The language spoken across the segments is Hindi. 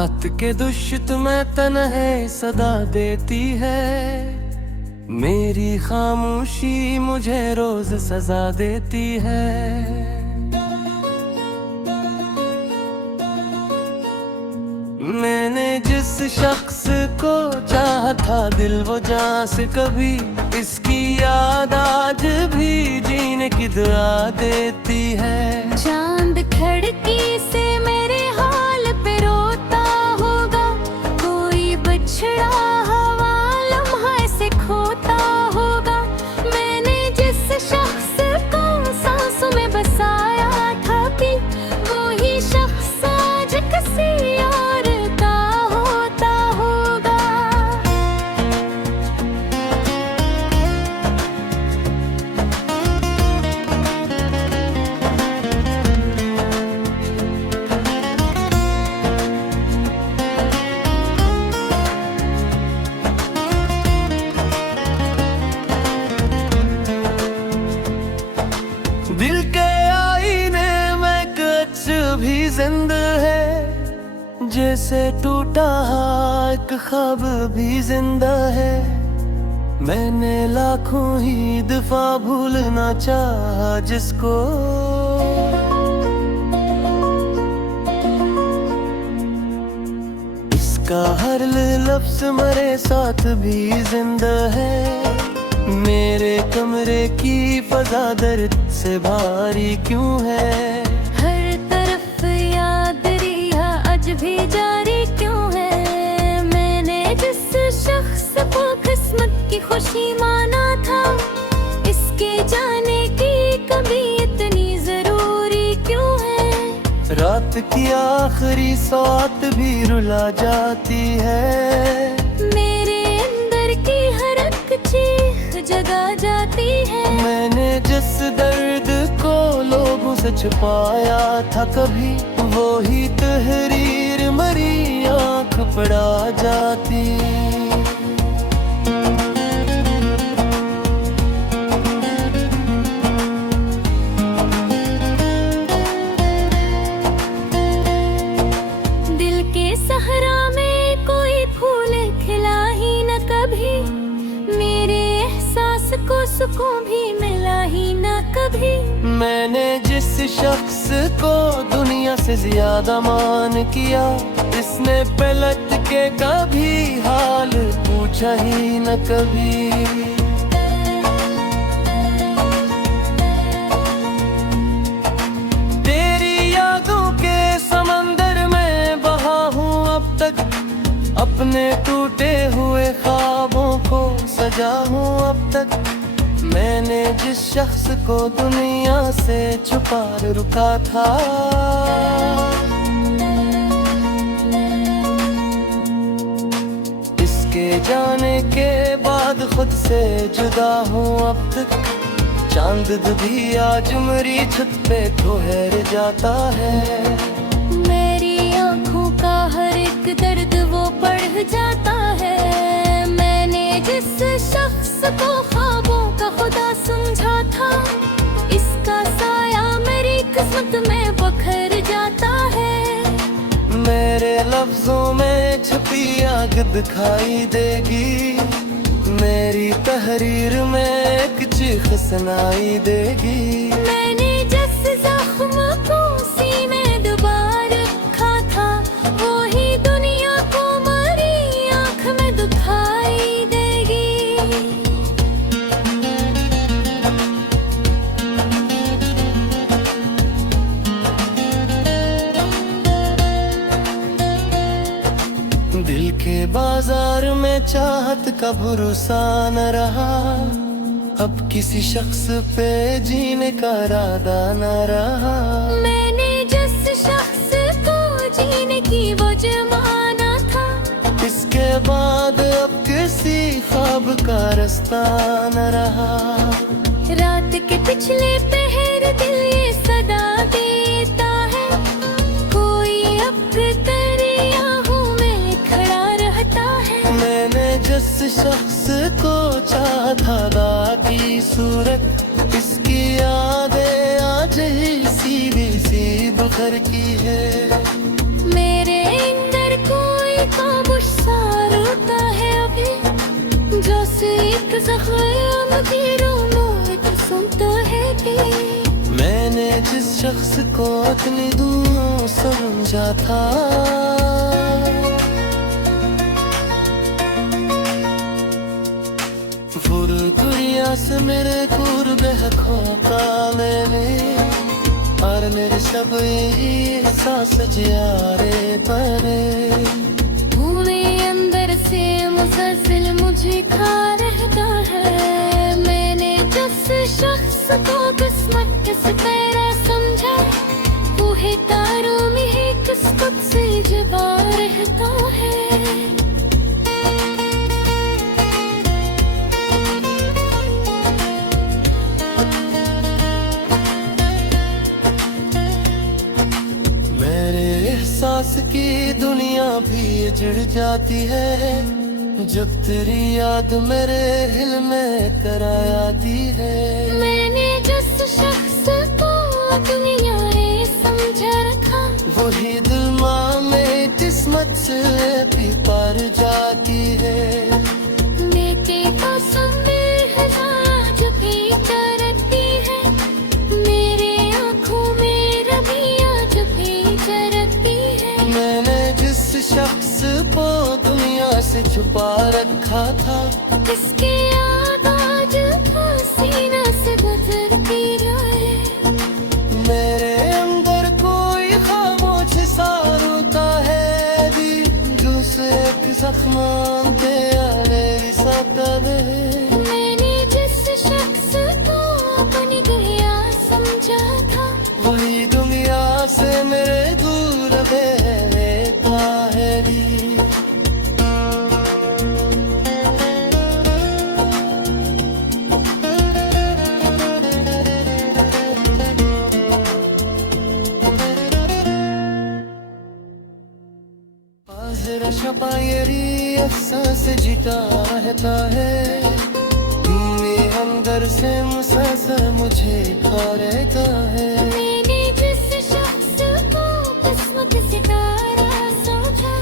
रात के दुष्ट में तन्हाई सदा देती है, मेरी खामोशी मुझे रोज सजा देती है। मैंने जिस शख्स को चाहा था दिल वो जान से, कभी इसकी याद आज भी जीने की दुआ देती है। चांद खिड़की से मेरे हाल पे रोता होगा, कोई बछड़ा हवा लम्हा से खोता होगा। मैंने जिस शख्स को सांसों में बसाया था कि वही शख्स आज किसी और का होता होगा। दिल के आईने में कुछ भी जिंदा है, जैसे टूटा एक ख्वाब भी जिंदा है। मैंने लाखों ही दफा भूलना चाहा जिसको, इसका हर लफ्ज मेरे साथ भी जिंदा है। मेरे कमरे की फजा दर्द से भारी क्यों है? हर तरफ याद रिया आज भी जारी क्यों है? मैंने जिस शख्स को किस्मत की खुशी माना था, इसके जाने की कभी इतनी जरूरी क्यों है? रात की आखिरी सात भी रुला जाती है, मेरे अंदर की हर एक चीख जगा जाती है। मैंने जिस दर्द को लोगों से छुपाया था, कभी वो ही तहरीर मरी आंख पड़ा जाती। दिल के सहरा में कोई फूल खिला ही न कभी, मेरे एहसास को सुकून भी मिला ही न कभी। मैंने जिस शख्स को दुनिया से ज्यादा मान किया, इसने पलट के कभी हाल पूछा ही न कभी। तेरी यादों के समंदर में बहा हूँ अब तक, अपने टूटे हुए ख्वाबों को सजा हूँ अब तक। मैंने जिस शख्स को दुनिया से छुपा रुका था, इसके जाने के बाद खुद से जुदा हूँ अब तक। चांद भी आज मेरी छत पे ठहर जाता है, मेरी आँखों का हर एक दर्द वो पढ़ जाता है। मैंने जिस शख्स को ख्वाबों का खुदा समझा था, इसका साया मेरी किस्मत में बखर जाता है। मेरे लफ्जों में छुपी आग दिखाई देगी, मेरी तहरीर में एक चीख सुनाई देगी। मैंने जिस जख्म को सीने दबा रखा था, वो ही दुनिया को मरी आँख में दिखाई देगी। दिल के बाजार में चाहत का भरोसा न रहा, अब किसी शख्स पे जीने का इरादा न रहा। मैंने जिस शख्स को जीने की वजह माना था, इसके बाद अब किसी ख्वाब का रास्ता न रहा। रात के पिछले पहर दिल ये सदा देता है, कोई अब तेरी आहों में खड़ा रहता है। मैंने जिस शख्स को चाहा था खुदा की सूरत, इसकी यादें आज ही सीधी सी बुखर की है। मेरे अंदर को लकीरों में तो सुनता है कि मैंने जिस शख्स को अपनी दूर समझा था, दुनिया से मेरे कुर्ब है खोता मैंने, और मेरे सब यही एहसास जियारे परे। तुम्हें अंदर से मुसलसल मुझे खा रहता है। मैंने जिस शख्स को किस्मत से तेरा समझा, वो है तारों में ही किस्मत से जबा रहता है। एहसास की दुनिया भी जुड़ जाती है, जब तेरी याद मेरे दिल में कराती है। मैंने जिस शख्स को दुनिया ने समझा रखा, वही दिल माँ में किस्मत से भी पार जाती है। बेटे का समय हजार जब भी चरती है, मेरे आँखों में रबिया जब भी चरती है। मैंने जिस शख्स को दुनिया से छुपा रखा था, किसकी याद आज पसीना से गुजरती जाए। मेरे अंदर कोई खामोश सा रोता है भी, जो से एक जख्म के आने सकता है। मैंने जिस शख्स को अपनी दुनिया समझा था, वही दुनिया से मेरे दूर रहता है भी। शपायरी एहसास जीता रहता है, तुम्हें अंदर से मुसलसल मुझे खा रहता है। मैंने जिस शख्स को किस्मत से तारा समझा,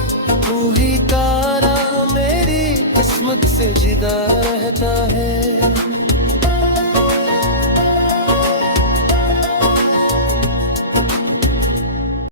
तू ही तारा मेरी किस्मत से जुदा रहता है।